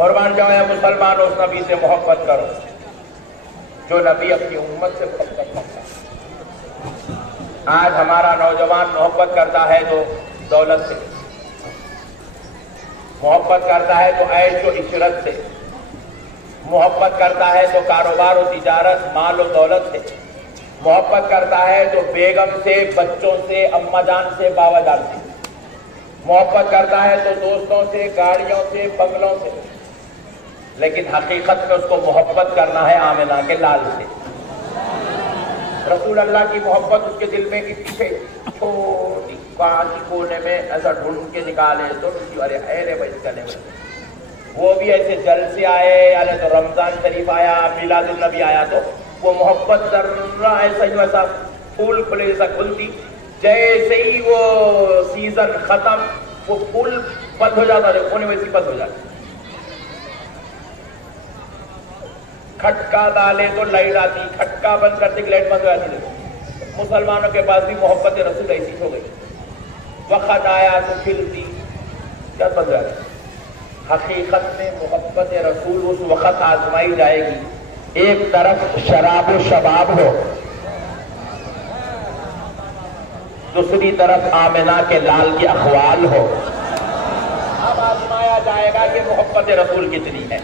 قربان جاؤ اے مسلمانوں، اس نبی سے محبت کرو جو نبی اپنی امت سے محبت کرتا ہے۔ آج ہمارا نوجوان محبت کرتا ہے تو دولت سے، محبت کرتا ہے تو عیش و عشرت سے، محبت کرتا ہے تو کاروبار و تجارت، مال و دولت سے، محبت کرتا ہے تو بیگم سے، بچوں سے، اماں جان سے، باوا جان سے، محبت کرتا ہے تو دوستوں سے، گاڑیوں سے، بنگلوں سے، لیکن حقیقت میں اس کو محبت کرنا ہے آمنہ کے لال سے۔ رسول اللہ کی محبت اس کے دل میں کی پیچھے چھوٹی کانچ کونے میں ایسا ڈھونڈ کے نکالے تو ارے اے بھائی چلے وہ بھی ایسے جل سے آئے، یعنی تو رمضان شریف آیا، میلاد النبی آیا تو وہ محبت ذرہ ایسا ہی ویسا پھول کھلے جیسا کھلتی، جیسے ہی وہ سیزن ختم وہ پھول بند ہو جاتا ہے، کونے ویسی بند ہو جاتی، کھٹکا ڈالے تو لائٹ آتی، کھٹکا بند کرتے کہ لائٹ بند ہو جاتی۔ مسلمانوں کے پاس بھی محبت رسول ایسی ہو گئی، وقت آیا تو کھلتی، جب بند ہو جاتی۔ حقیقت میں محبت رسول اس وقت آزمائی جائے گی، ایک طرف شراب و شباب ہو، دوسری طرف آمنہ کے لال کی اخوال ہو، اب آزمایا جائے گا کہ محبت رسول کتنی ہے۔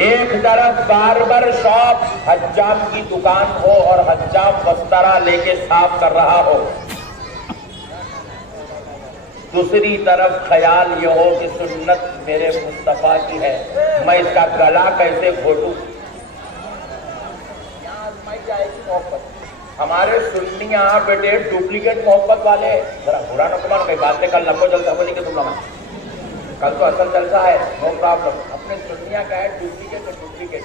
ایک طرف باربر شاپ، حجام کی دکان ہو اور حجام بسترا لے کے صاف کر رہا ہو، دوسری طرف خیال یہ ہو کہ سنت میرے مصطفیٰ کی ہے، میں اس کا گلا کیسے گھوٹوں۔ یہاں آزمائی جائے گی محبت۔ ہمارے سنیاں بیٹے ڈپلیکیٹ محبت والے، ذرا برا نہ کمان کوئی بات نہیں، کل لمبو جلسہ بولی کہ تم نہ مان، کل تو اصل جلسہ ہے، نو پرابلم۔ اپنے سنیاں کا ہے ڈپلیکیٹ تو ڈپلیکیٹ۔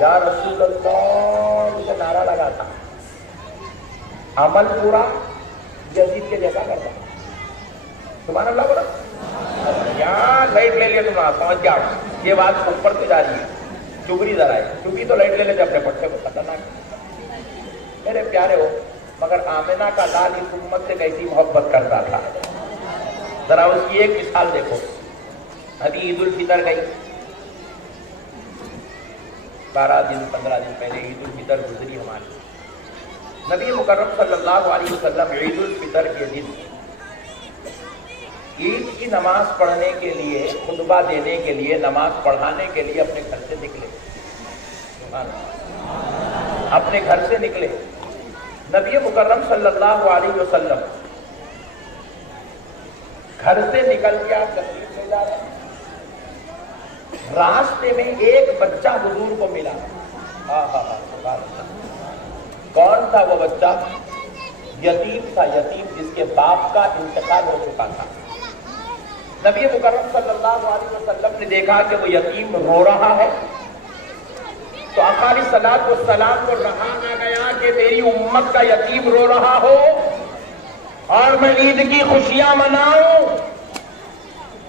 یا رسول اللہ مجھے نعرہ لگا تھا، عمل پورا یزید کے جیسا کرتا، سبحان اللہ بولا، یہاں لائٹ لے لیا تم نے، سمجھ گیا یہ بات اوپر سے جا رہی ہے، چگری ذرا ہے، چگری تو لائٹ لے لیتے اپنے پٹھے کو، خطرناک۔ میرے پیارے ہو، مگر آمنہ کا لال اس امت سے کیسی محبت کرتا تھا، ذرا اس کی ایک مثال دیکھو۔ ابھی عید الفطر گئی، 12 دن 15 دن پہلے عید الفطر گزری ہماری۔ نبی مکرم صلی اللہ علیہ وسلم عید الفطر کے دن عید کی نماز پڑھنے کے لیے، خطبہ دینے کے لیے، نماز پڑھانے کے لیے اپنے گھر سے نکلے، اپنے گھر سے نکلے۔ نبی مکرم صلی اللہ علیہ وسلم گھر سے نکل کے تشریف لے جا رہے، راستے میں ایک بچہ حضور کو ملا، کون تھا وہ بچہ؟ یتیم تھا، یتیم جس کے باپ کا انتقال ہو چکا تھا۔ نبی مکرم صلی اللہ علیہ وسلم نے دیکھا کہ وہ یتیم رو رہا ہے، تو آقا علیہ الصلوۃ والسلام کو رہا نہ گیا کہ میری امت کا یتیم رو رہا ہو اور میں عید کی خوشیاں مناؤں۔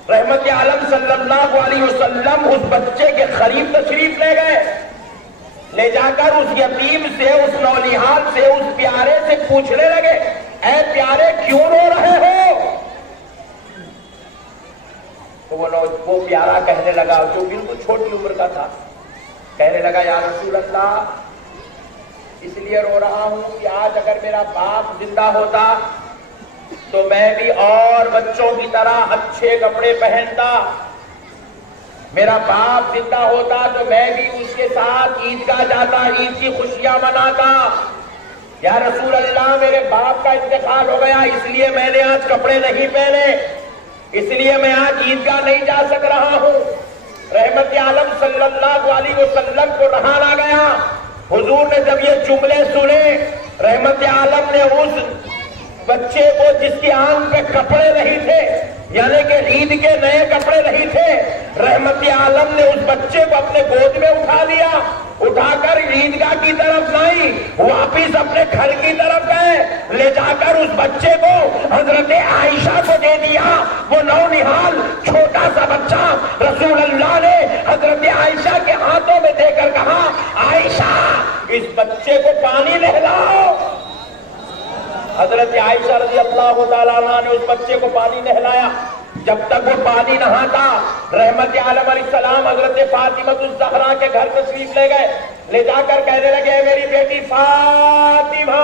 رحمت عالم صلی اللہ علیہ وسلم اس بچے کے قریب تشریف لے گئے، لے جا کر اس یتیم سے، اس نونہال سے، اس پیارے سے پوچھنے لگے، اے پیارے کیوں رو رہے ہو؟ تو وہ پیارا کہنے لگا، جو بالکل چھوٹی عمر کا تھا، کہنے لگا یا رسول اللہ اس لیے رو رہا ہوں کہ آج اگر میرا باپ زندہ ہوتا تو میں بھی اور بچوں کی طرح اچھے کپڑے پہنتا، میرا باپ زندہ ہوتا تو میں بھی اس کے ساتھ عیدگاہ جاتا، عید کی خوشیاں مناتا۔ یا رسول اللہ میرے باپ کا انتقال ہو گیا، اس لیے میں نے آج کپڑے نہیں پہنے، اس لیے میں آج عیدگاہ نہیں جا سک رہا ہوں۔ رحمت عالم صلی اللہ علیہ وسلم کو رہا نہ گیا۔ حضور نے جب یہ جملے سنے، رحمت عالم نے اس بچے کو جس کی آنکھ پہ کپڑے نہیں تھے، یعنی کہ عید کے نئے کپڑے نہیں تھے، رحمت عالم نے اس بچے کو اپنے گود میں اٹھا لیا، اٹھا کر عیدگاہ کی طرف لائی، واپس اپنے گھر کی طرف گئے، لے جا کر اس بچے کو حضرت عائشہ کو دے دیا۔ وہ نونہال چھوٹا سا بچہ رسول اللہ نے حضرت عائشہ کے ہاتھوں میں دے کر کہا، عائشہ اس بچے کو پانی نہلاؤ۔ حضرت عائشہ رضی اللہ تعالیٰ عنہ نے اس بچے کو پانی نہلایا۔ جب تک وہ پانی نہاتا رحمت عالم علیہ السلام حضرت فاطمہ الزہرا کے گھر تشریف لے گئے، لے جا کر کہنے لگے میری بیٹی فاطمہ،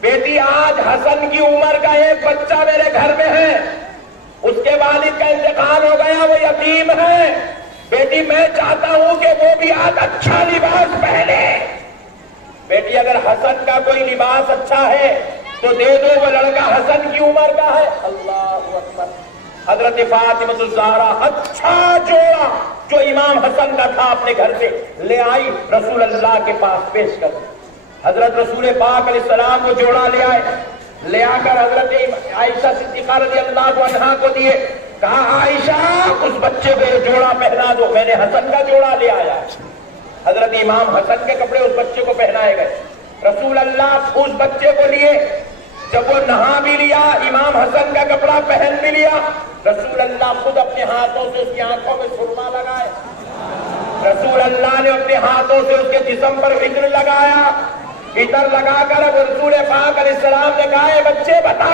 بیٹی آج حسن کی عمر کا ایک بچہ میرے گھر میں ہے، اس کے والد کا انتقال ہو گیا، وہ یتیم ہے، بیٹی میں چاہتا ہوں کہ وہ بھی آج اچھا لباس پہنے۔ بیٹی اگر حسن کا کوئی لباس اچھا ہے تو دے دو، وہ لڑکا حسن کی عمر کا ہے۔ اللہ اکبر۔ حضرت فاطمہ الزہرا اچھا جوڑا جو امام حسن کا تھا اپنے گھر سے لے آئی، رسول اللہ کے پاس پیش کر دی۔ حضرت رسول پاک علیہ السلام وہ جوڑا لے آئے، لے آ کر حضرت عائشہ صدیقہ رضی اللہ عنہا کو دیے، کہا عائشہ اس بچے کو یہ جوڑا پہنا دو، میں نے حسن کا جوڑا لے آیا۔ حضرت امام حسن کے کپڑے اس بچے کو پہنائے گئے، رسول اللہ اس بچے کو لیے، جب وہ نہا بھی لیا، امام حسن کا کپڑا پہن بھی لیا، رسول اللہ خود اپنے ہاتھوں سے اس کی آنکھوں میں سرما لگائے، رسول اللہ نے اپنے ہاتھوں سے اس کے جسم پر عطر لگایا، عطر لگا کر اب رسول پاک علیہ السلام نے کہا اے بچے بتا،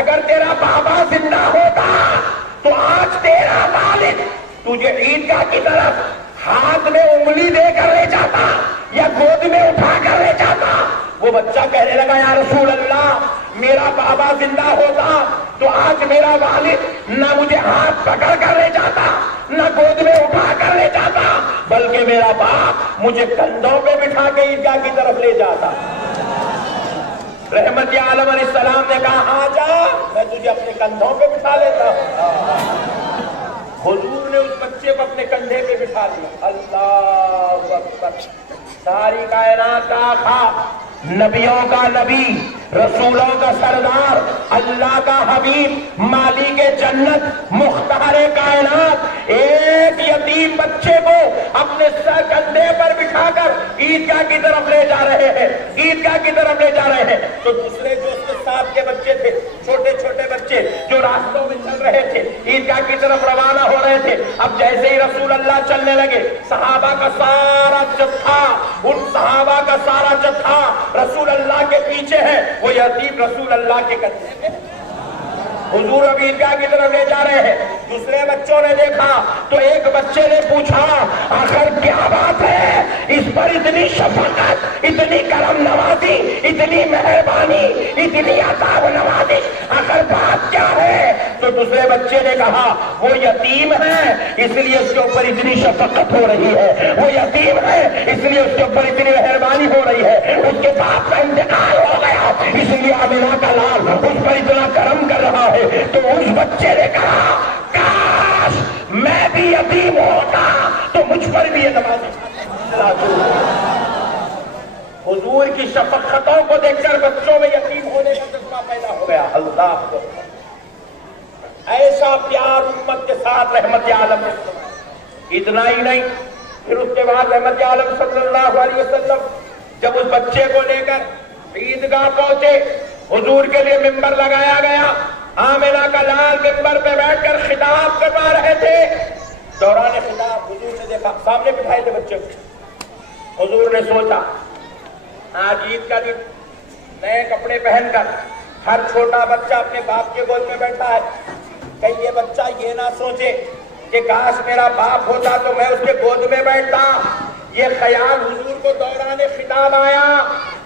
اگر تیرا بابا زندہ ہوتا تو آج تیرا والد تجھے عیدگاہ کی طرف ہاتھ میں انگلی دے کر لے جاتا یا گود میں اٹھا کر لے جاتا۔ وہ بچہ کہنے لگا یا رسول اللہ میرا بابا زندہ ہوتا تو آج میرا والد نہ مجھے ہاتھ پکڑ کر لے جاتا نہ گود میں اٹھا کر لے جاتا، بلکہ میرا باپ مجھے کندھوں پہ بٹھا کے عیدگاہ کی طرف لے جاتا۔ رحمت عالم علیہ السلام نے کہا آ جا، میں تجھے اپنے کندھوں پہ بٹھا لیتا ہوں۔ حضور نے اس بچے کو اپنے کندھے پہ بٹھا لیا۔ اللہ اکبر۔ ساری کائنات کا آقا، نبیوں کا نبی، رسولوں کا سردار، اللہ کا حبیب، مالک جنت، مختار کائنات، ایک یتیم بچے کو اپنے سر کندھے پر بٹھا کر عیدگاہ کی طرف لے جا رہے ہیں، عیدگاہ کی طرف لے جا رہے ہیں۔ تو دوسرے جو اس کے ساتھ کے بچے تھے، چھوٹے چھوٹے بچے جو راستوں میں چل رہے تھے، عیدگاہ کی طرف روانہ ہو رہے تھے، اب جیسے ہی رسول اللہ چلنے لگے، صحابہ کا سارا جتھا، ان صحابہ کا سارا جتھا رسول اللہ کے پیچھے ہے، وہ یتیم رسول اللہ کے کندھے پہ، حضور اب عیدگاہ کی طرف لے جا رہے ہیں۔ دوسرے بچوں نے دیکھا تو ایک بچے نے پوچھا آخر کیا بات ہے، اس پر اتنی شفقت، اتنی کرم نوازی، اتنی مہربانی، اتنی عطا و نوازی، آخر بات کیا ہے؟ تو دوسرے بچے نے کہا وہ یتیم ہے اس لیے اس کے اوپر اتنی شفقت ہو رہی ہے، وہ یتیم ہے اس لیے اس کے اوپر اتنی مہربانی ہو رہی ہے، اس کے باپ کا انتقال ہو گیا اس لیے آمنہ کا لال اس پر اتنا کرم کر رہا ہے۔ تو اس بچے نے کہا کاش میں بھی یتیم ہوتا تو مجھ پر بھی یہ نمازی۔ حضور کی شفقتوں کو دیکھ کر بچوں میں یتیم ہونے کا جذبہ پیدا ہو گیا۔ اللہ اکبر۔ ایسا پیار امت کے ساتھ رحمت عالم نے فرمایا۔ اتنا ہی نہیں، پھر اس کے بعد رحمت عالم صلی اللہ علیہ وسلم جب اس بچے کو لے کر عیدگاہ پہنچے، حضور کے لیے ممبر لگایا گیا، آمنہ کا لال ممبر پہ بیٹھ کر خطاب کروا رہے تھے۔ دوران خطاب حضور نے دیکھا، سامنے بٹھائے تھے بچے کو، حضور نے سوچا آج عید کا دن، نئے کپڑے پہن کر ہر چھوٹا بچہ اپنے باپ کے گود میں بیٹھا ہے، کہیں یہ بچہ یہ نہ سوچے کہ کاش میرا باپ ہوتا تو میں اس کے گود میں بیٹھتا۔ یہ خیال حضور کو دوران خطاب آیا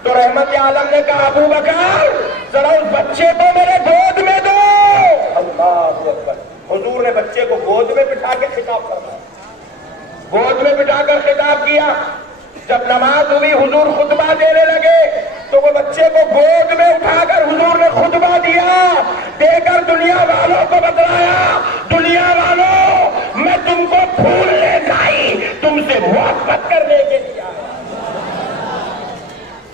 تو رحمت عالم نے کہا ابو بکر ذرا اس بچے کو میرے گود میں دو۔ اللہ اکبر۔ حضور نے بچے کو گود میں بٹھا کے خطاب کرنا، گود میں بٹھا کر خطاب کیا۔ جب نماز ہوئی حضور خطبہ دینے لگے تو وہ بچے کو گود میں اٹھا کر حضور نے خطبہ دیا، دے کر دنیا والوں کو بتلایا دنیا والوں میں تم کو پھول لے جائی، تم سے محبت کرنے کے لیے آیا،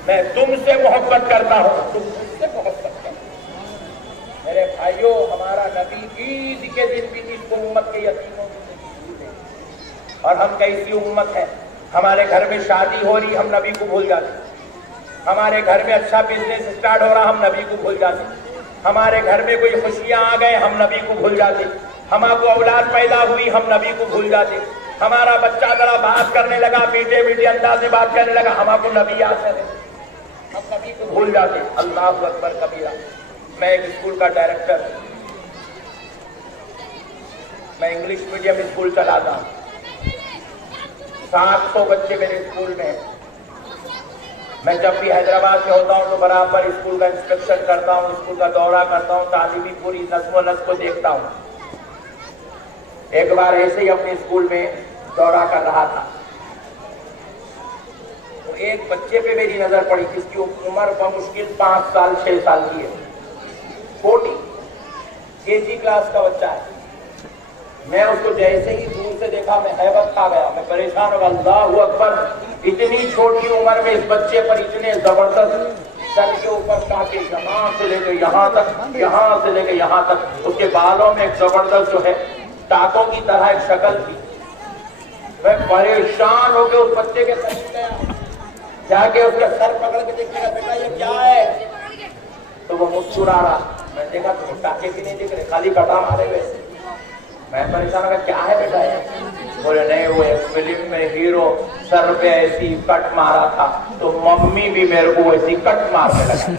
میں تم سے محبت کرتا ہوں، تم مجھ سے محبت کرتا ہوں۔ میرے بھائیوں، ہمارا نبی عید کے دن بھی اس امت کے یتیموں کی، اور ہم کیسی امت ہے، ہمارے گھر میں شادی ہو رہی ہم نبی کو بھول جاتے، ہمارے گھر میں اچھا بزنس سٹارٹ ہو رہا ہم نبی کو بھول جاتے، ہمارے گھر میں کوئی خوشیاں آ گئے ہم نبی کو بھول جاتے، ہمارے کو اولاد پیدا ہوئی ہم نبی کو بھول جاتے، ہمارا بچہ ذرا بات کرنے لگا، میٹھے میٹھے انداز میں بات کرنے لگا، ہمارے کو نبی یاد کرے، ہم نبی کو بھول جاتے۔ اللہ اکبر کبیرہ۔ میں ایک اسکول کا ڈائریکٹر، میں انگلش میڈیم اسکول چلاتا ہوں, 700 بچے میرے اسکول میں ہیں. میں جب بھی حیدرآباد میں ہوتا ہوں تو برابر اسکول کا انسپیکشن کرتا ہوں, اسکول کا دورہ کرتا ہوں, تعلیمی پوری نظم و نسق کو دیکھتا ہوں. ایک بار ایسے ہی اپنے اسکول میں دورہ کر رہا تھا تو ایک بچے پہ میری نظر پڑی جس کی عمر بمشکل 5 سال 6 سال کی ہے, چھوٹی KG کلاس کا بچہ ہے. میں اس کو جیسے ہی دور سے دیکھا میں حیرت کھا گیا, میں پریشان ہو گیا. اللہ اکبر, اتنی چھوٹی عمر میں اس بچے پر اتنے زبردست سر کے اوپر کاٹے, یہاں سے لے کے یہاں تک, یہاں سے لے کے یہاں تک. اس کے بالوں میں ایک زبردست جو ہے ٹاکوں کی طرح ایک شکل تھی. میں پریشان ہو کے اس بچے کے قریب گیا, جا کے اس کا سر پکڑ کے دیکھنے کا, بیٹا یہ کیا ہے؟ تو وہ مسکرا رہا. میں دیکھا تو ٹاکے بھی نہیں دکھ رہے, خالی کٹا مارے ہوئے. میں پریشان ہو گیا, کیا ہے بیٹا یہ؟ بولے نہیں, وہ ایک فلم میں ہیرو سر پہ ایسی کٹ مارا تھا تو ممی بھی میرے کو ایسی کٹ مارنے لگا.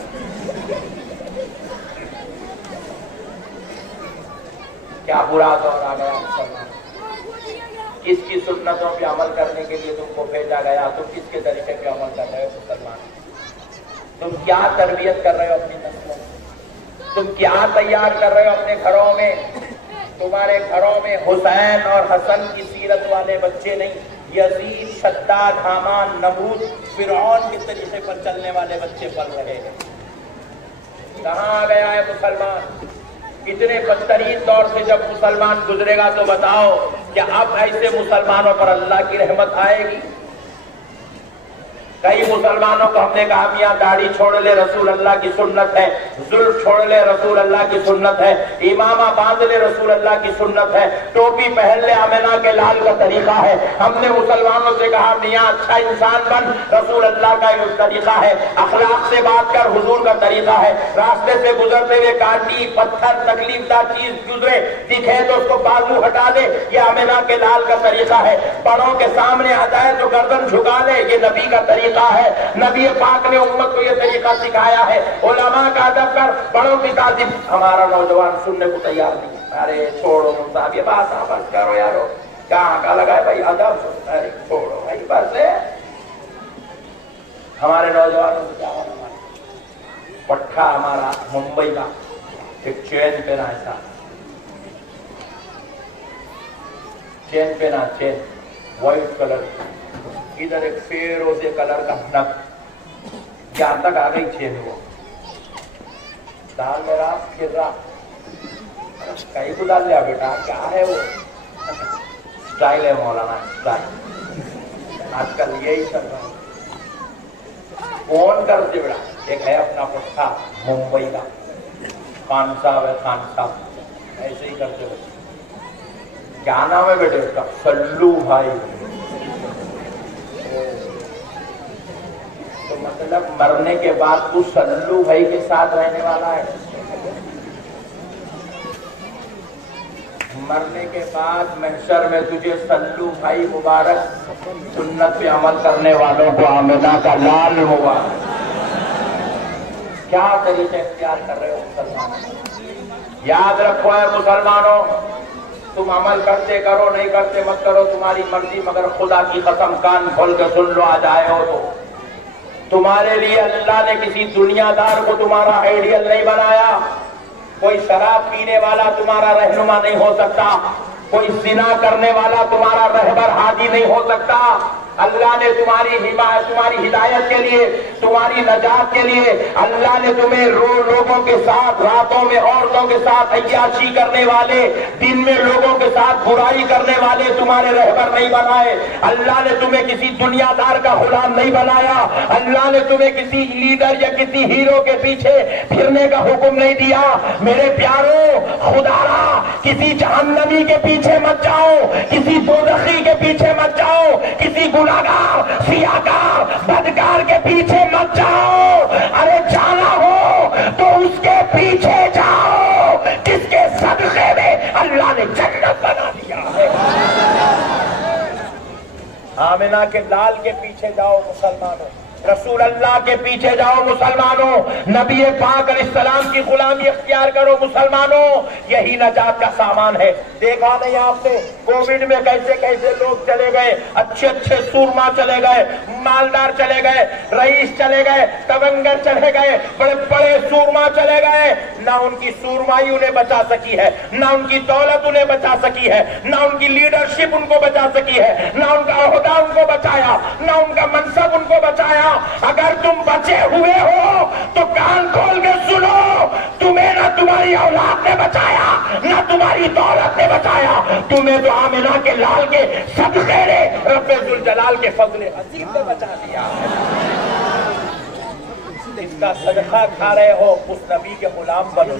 کیا برا دور آ گیا مسلمان. کس کی سنتوں پہ عمل کرنے کے لیے تم کو بھیجا گیا, تم کس کے طریقے پہ عمل کر رہے ہو مسلمان؟ تم کیا تربیت کر رہے ہو اپنی نسلوں میں؟ تم کیا تیار کر رہے ہو اپنے گھروں میں؟ تمہارے گھروں میں حسین اور حسن کی سیرت والے بچے نہیں, یزید, شداد, حامان, نمرود, فرعون کے طریقے پر چلنے والے بچے پل رہے ہیں. کہاں آ گیا ہے مسلمان؟ اتنے بدترین دور سے جب مسلمان گزرے گا تو بتاؤ کہ اب ایسے مسلمانوں پر اللہ کی رحمت آئے گی؟ کئی مسلمانوں کو ہم نے کہا میاں داڑھی چھوڑ لے رسول اللہ کی سنت ہے, زلف چھوڑ لے رسول اللہ کی سنت ہے, امامہ باندھ لے رسول اللہ کی سنت ہے, ٹوپی پہن لے آمنہ کے لال کا طریقہ ہے. ہم نے مسلمانوں سے کہا میاں اچھا انسان بن, رسول اللہ کا ایک طریقہ ہے, اخلاق سے بات کر, حضور کا طریقہ ہے. راستے سے گزرتے ہوئے کانٹی, پتھر, تکلیف دہ چیز گزرے دکھے تو اس کو بازو ہٹا دے, یہ آمنہ کے لال کا طریقہ ہے. بڑوں کے سامنے آ جائے تو گردن جھکا لے, یہ نبی کا طریقہ ہے. نبی پاک نے امت کو یہ طریقہ سکھایا ہے. علماء کا ادب کر, بڑوں کی تعظیم. ہمارا نوجوان سننے کو تیار نہیں. ارے چھوڑو صاحب یہ بات, بس کرو یارو, کہاں کا لگا ہے بھائی ادب, ارے چھوڑو بھائی بس. ہمارے نوجوانوں سے کیا ہونا. پٹھا ہمارا ممبئی کا ایک چین پہنا, ایسا چین پہنا, چین وائٹ کلر, ادھر ایک فیروزے کلر کا نک, یہاں تک آ گئی چین. وہ ڈال میرا پھر رہا, کہیں کو ڈال لیا بیٹا, کیا ہے وہ اسٹائل ہے مولانا, اسٹائل آج کل یہی چل رہا ہے. فون کرتے بیٹا, ایک ہے اپنا پٹھا ممبئی کا, خان صاحب ہے, خان صاحب ایسے ہی کرتے ہوئے. کیا نام ہے بیٹے اس کا؟ سلو بھائی. تو مطلب مرنے کے بعد تو سلو بھائی کے ساتھ رہنے والا ہے. مرنے کے بعد محشر میں تجھے سلو بھائی مبارک, سنت پہ عمل کرنے والوں کو آمنہ کا لال مبارک. کیا طریقے اختیار کر رہے ہو مسلمانوں؟ یاد رکھو ہے مسلمانوں, تم عمل کرتے کرو, نہیں کرتے مت کرو, تمہاری مرضی, مگر خدا کی قسم کان کھول کے سن لو, آج آئے ہو تو تمہارے لیے اللہ نے کسی دنیا دار کو تمہارا آئیڈیل نہیں بنایا. کوئی شراب پینے والا تمہارا رہنما نہیں ہو سکتا, کوئی زنا کرنے والا تمہارا رہبر ہادی نہیں ہو سکتا. اللہ نے تمہاری حمایت, تمہاری ہدایت کے لیے, تمہاری نجات کے لیے اللہ نے تمہیں لوگوں کے ساتھ, راتوں میں عورتوں کے ساتھ عیاشی کرنے والے, دن میں لوگوں کے ساتھ برائی کرنے والے تمہارے رہبر نہیں بنائے. اللہ نے تمہیں کسی دنیا دار کا غلام نہیں بنایا. اللہ نے تمہیں کسی لیڈر یا کسی ہیرو کے پیچھے پھرنے کا حکم نہیں دیا. میرے پیاروں, خدا را کسی جہنمی کے پیچھے مت جاؤ, کسی دوزخی کے پیچھے مت جاؤ, کسی گناہگار, سیاہکار, بدکار کے پیچھے مت جاؤ. ارے جانا ہو تو اس کے پیچھے جاؤ جس کے صدقے میں اللہ نے جنت بنا دیا ہے. آمنہ کے لال کے پیچھے جاؤ مسلمانوں. رسول اللہ کے پیچھے جاؤ مسلمانوں، نبی پاک علیہ السلام کی غلامی اختیار کرو مسلمانوں، یہی نجات کا سامان ہے۔ دیکھا نہیں آپ نے کووڈ میں کیسے کیسے لوگ چلے گئے، اچھے اچھے سورما چلے گئے، مالدار چلے گئے، رئیس چلے گئے، تونگر چلے گئے، بڑے بڑے سورما چلے گئے، نہ ان کی سورمائی انہیں بچا سکی ہے، نہ ان کی دولت انہیں بچا سکی ہے، نہ ان کی لیڈرشپ ان کو بچا سکی ہے، نہ ان کا عہدہ ان کو بچایا، نہ ان کا منصب ان کو بچایا۔ اگر تم بچے ہوئے ہو تو کان کھول کے سنو، تمہیں نہ تمہاری اولاد نے بچایا، نہ تمہاری دولت نے بچایا، تمہیں تو آمنہ کے لال کے صدقے نے رب ذوالجلال کے فضل عظیم نے بچا دیا۔ اس کا صدقہ کھا رہے ہو، اس نبی کے غلام بنو،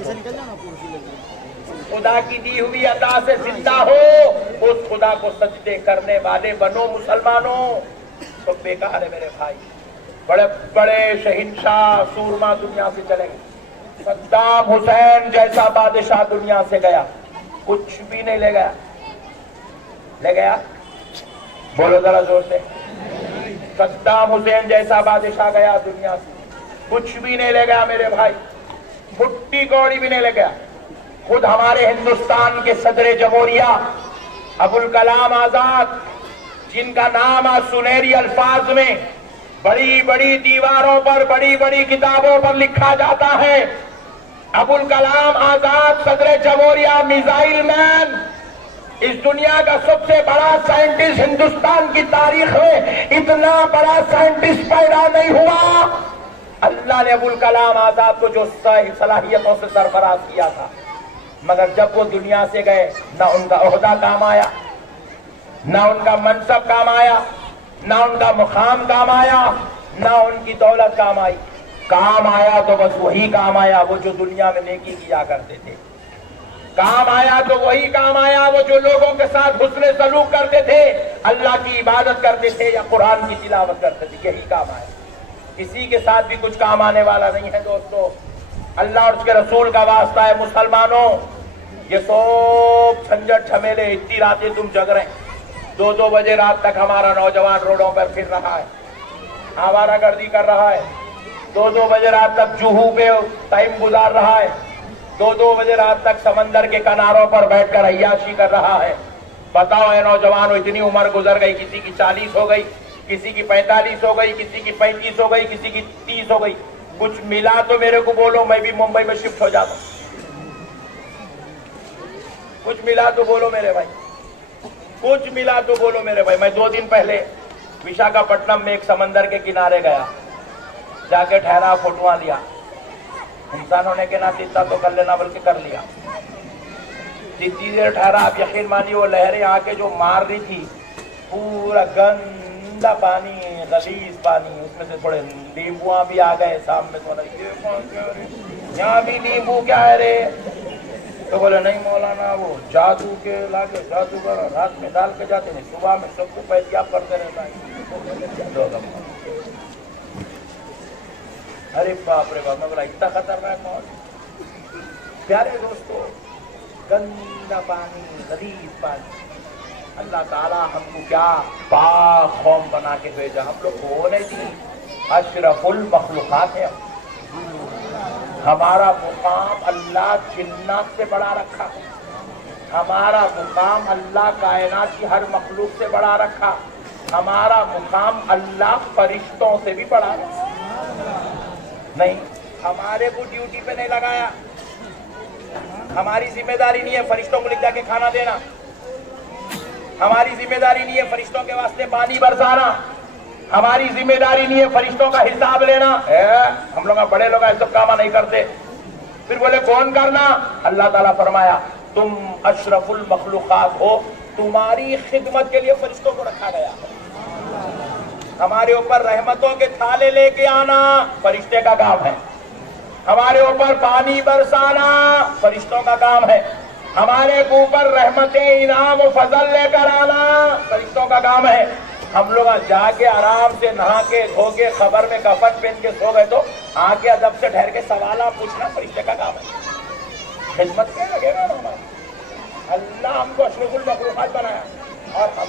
خدا کی دی ہوئی عطا سے زندہ ہو، اس خدا کو سجدے کرنے والے بنو مسلمانوں۔ تو بیکار ہے میرے بھائی، بڑے بڑے شہنشاہ سورما دنیا سے چلے گئے، صدام حسین جیسا بادشاہ دنیا سے گیا، کچھ بھی نہیں لے گیا، لے گیا؟ بولو ذرا زور سے۔ صدام حسین جیسا بادشاہ گیا دنیا سے، کچھ بھی نہیں لے گیا میرے بھائی، مٹی کوڑی بھی نہیں لے گیا۔ خود ہمارے ہندوستان کے صدر جمہوریہ ابوالکلام آزاد، جن کا نام سنہری الفاظ میں بڑی بڑی دیواروں پر، بڑی بڑی کتابوں پر لکھا جاتا ہے، ابوالکلام آزاد صدر جمہوریہ، میزائل مین، اس دنیا کا سب سے بڑا سائنٹسٹ، ہندوستان کی تاریخ میں اتنا بڑا سائنٹسٹ پیدا نہیں ہوا۔ اللہ نے ابوالکلام آزاد کو جو صلاحیتوں سے سرفراز کیا تھا، مگر جب وہ دنیا سے گئے، نہ ان کا عہدہ کام آیا، نہ ان کا منصب کام آیا، نہ ان کا مقام کام آیا، نہ ان کی دولت کام آئی۔ کام آیا تو بس وہی کام آیا وہ جو دنیا میں نیکی کیا کرتے تھے، کام آیا تو وہی کام آیا وہ جو لوگوں کے ساتھ حسن سلوک کرتے تھے، اللہ کی عبادت کرتے تھے یا قرآن کی تلاوت کرتے تھے، یہی کام آیا۔ کسی کے ساتھ بھی کچھ کام آنے والا نہیں ہے دوستو۔ اللہ اور اس کے رسول کا واسطہ ہے مسلمانوں، یہ سب جھنجھٹ جھمیلے، اتنی راتیں تم جگ رہے ہیں، 2 بجے رات تک ہمارا نوجوان روڈوں پر پھر رہا ہے، آوارہ گردی کر رہا ہے، 2 بجے رات تک جوہو پہ ٹائم گزار رہا ہے، 2 بجے رات تک سمندر کے کناروں پر بیٹھ کر عیاشی کر رہا ہے۔ بتاؤ اے نوجوانوں، اتنی عمر گزر گئی، کسی کی 40 ہو گئی، کسی کی 45 ہو گئی، کسی کی 35 ہو گئی، کسی کی 30 ہو گئی، کچھ ملا تو میرے کو بولو، میں بھی ممبئی میں شفٹ ہو جاتا ہوں۔ کچھ ملا تو بولو میرے بھائی، کچھ ملا تو بولو میرے بھائی۔ میں 2 دن پہلے وشاکھاپٹنم میں ایک سمندر کے کنارے گیا، جا کے ٹھہرا، فوٹواں لیا، انسان ہونے کے ناطے اتنا تو کر لینا، بلکہ کر لیا۔ جتنی دیر ٹھہرا، آپ یقین مانیے وہ لہریں آ کے جو مار رہی تھی، پورا گندا پانی، غلیظ پانی، اس میں سے تھوڑے نیمبواں بھی آ گئے سامنے، تو یہاں بھی نیمبو کیا ہے رے؟ تو بولے نہیں مولانا، وہ جادو کے لاگے، جادوگر رات میں ڈال کے جاتے ہیں، صبح میں سب کو پیتیاب کرتے رہتا ہے۔ ارے باپ رے باپ، میں بولا اتنا خطرناک ماحول۔ پیارے دوستو، گندا پانی، غلیظ پانی، اللہ تعالیٰ ہم کو کیا پاک قوم بنا کے بھیجا، ہم لوگ وہ نہیں تھی، اشرف المخلوقات ہے۔ ہمارا مقام اللہ جنات سے بڑا رکھا، ہمارا مقام اللہ کائنات کی ہر مخلوق سے بڑا رکھا، ہمارا مقام اللہ فرشتوں سے بھی بڑا رکھا۔ نہیں، ہمارے کو ڈیوٹی پہ نہیں لگایا، ہماری ذمہ داری نہیں ہے فرشتوں کو لے جا کے کھانا دینا، ہماری ذمہ داری نہیں ہے فرشتوں کے واسطے پانی برسانا، ہماری ذمہ داری نہیں ہے فرشتوں کا حساب لینا۔ ہم لوگ بڑے لوگ ایسا کام نہیں کرتے۔ پھر بولے کون کرنا؟ اللہ تعالیٰ فرمایا تم اشرف المخلوقات ہو، تمہاری خدمت کے لیے فرشتوں کو رکھا گیا۔ ہمارے اوپر رحمتوں کے تھالے لے کے آنا فرشتے کا کام ہے، ہمارے اوپر پانی برسانا فرشتوں کا کام ہے، ہمارے اوپر رحمتیں، انعام و فضل لے کر آنا فرشتوں کا کام ہے۔ ہم لوگ جا کے آرام سے نہا کے دھو کے خبر میں کفن پہن کے سو گئے تو آ کے ادب سے ٹھہر کے سوالات پوچھنا فرشتے کا کام ہے۔ خدمت کیا لگے گا ہمارا؟ اللہ ہم کو اشرف المخلوقات بنایا اور ہم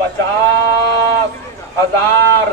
50,000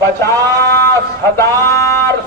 50,000